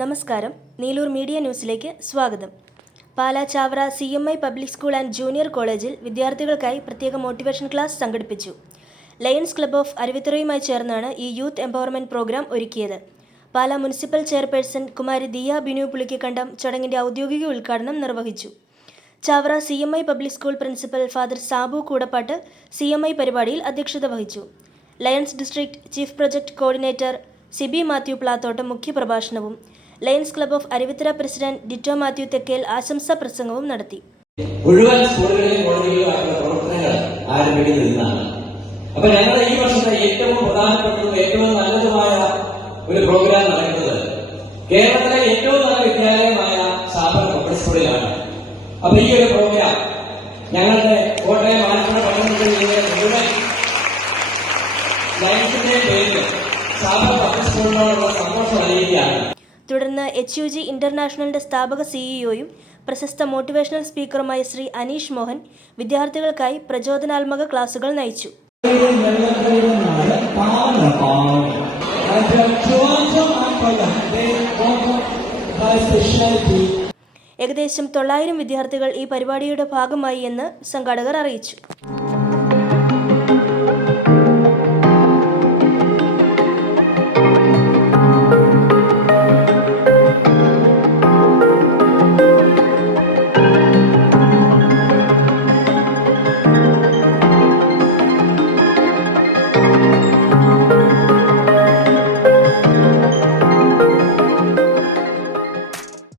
നമസ്കാരം, നീലൂർ മീഡിയ ന്യൂസിലേക്ക് സ്വാഗതം. Pala Chavara CMI public school and junior കോളേജിൽ വിദ്യാർത്ഥികൾക്കായി പ്രത്യേക മോട്ടിവേഷൻ ക്ലാസ് സംഘടിപ്പിച്ചു. ലയൺസ് ക്ലബ്ബ് ഓഫ് അരുവിത്തുറയുമായി ചേർന്നാണ് ഈ യൂത്ത് എംപവർമെന്റ് പ്രോഗ്രാം ഒരുക്കിയത്. പാലാ മുനിസിപ്പൽ ചെയർപേഴ്സൺ കുമാരി ദിയ ബിനു പുളിക്കക്കണ്ടം ചടങ്ങിന്റെ ഔദ്യോഗിക ഉദ്ഘാടനം നിർവഹിച്ചു. Chavara CMI public school principal father Sabu Koodappattu CMI പരിപാടിയിൽ അധ്യക്ഷത വഹിച്ചു. Lions district chief project coordinator Sibi Mathew Plathottam മുഖ്യപ്രഭാഷണവും Lions club of Aruvithura president Ditto Mathew Thekkel ആശംസാ പ്രസംഗവും നടത്തി. മുഴുവൻ സ്കൂളുകളിലും കോളേജുകളിലും ആയിട്ടുള്ള പ്രവർത്തനങ്ങൾ ആരംഭിക്കുന്നതാണ്. അപ്പൊ ഞങ്ങളുടെ ഈ വർഷത്തെ ഏറ്റവും പ്രധാനപ്പെട്ടതും ഏറ്റവും നല്ലതുമായ ഒരു പ്രോഗ്രാം നടക്കുന്നത് കേരളത്തിലെ ഏറ്റവും നല്ല വിദ്യാലയമായ ചാവറ പബ്ലിക് സ്കൂളിലാണ്. അപ്പൊ ഈ ഒരു പ്രോഗ്രാം ഞങ്ങളുടെ കോട്ടയം ആലപ്പുഴ പട്ടണത്തിൽ മുഴുവൻ ലയൺസിന്റെ പേരിൽ ചാവറ പബ്ലിക് സ്കൂളിനോടുള്ള സന്തോഷം അറിയിക്കുകയാണ്. തുടർന്ന് HUG ഇന്റർനാഷണലിന്റെ സ്ഥാപക CEOയും പ്രശസ്ത മോട്ടിവേഷണൽ സ്പീക്കറുമായ ശ്രീ അനീഷ് മോഹൻ വിദ്യാർത്ഥികൾക്കായി പ്രചോദനാത്മക ക്ലാസുകൾ നയിച്ചു. ഏകദേശം 900 വിദ്യാർത്ഥികൾ ഈ പരിപാടിയുടെ ഭാഗമായി എന്ന് സംഘാടകർ അറിയിച്ചു.